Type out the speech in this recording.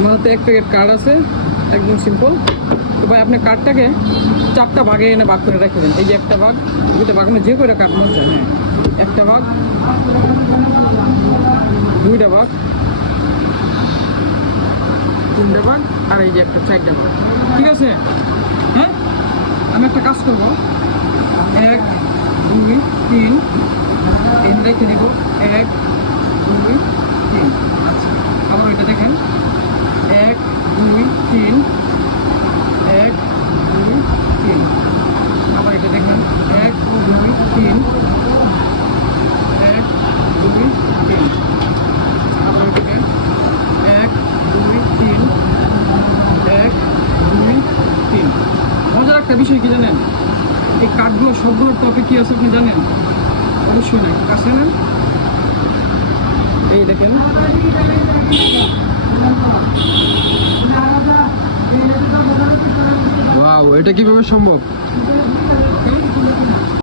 আমার হাতে এক প্যাকেট কার্ড আছে, একদম সিম্পল। তো ভাই আপনি কার্ডটাকে 4টা ভাগে এনে ভাগ করে রেখে দেন। এই যে একটা ভাগ, দুটো ভাগ, মানে যে করে কার্ড মন চায়। হ্যাঁ, একটা ভাগ, দুইটা ভাগ, তিনটা ভাগ, আর এই যে একটা 4টা ভাগ। ঠিক আছে? হ্যাঁ, আমি একটা কাজ করবো, 1 2 3 এনে রেখে দেবো। 1 2 3। আচ্ছা, আবার ওইটা দেখেন, 1 2 3, 1 2 3। আবার এটা দেখেন, 1 2 3, 1 2 3। আবার ওইটাকে 1 2 3, 1 2 3। মজার একটা বিষয় কি জানেন, এই কার্ডগুলো সবগুলোর টপে কি আছে আপনি জানেন? অবশ্যই না, কাছে নেন, এই দেখেন। ওয়াও, এটা কিভাবে সম্ভব?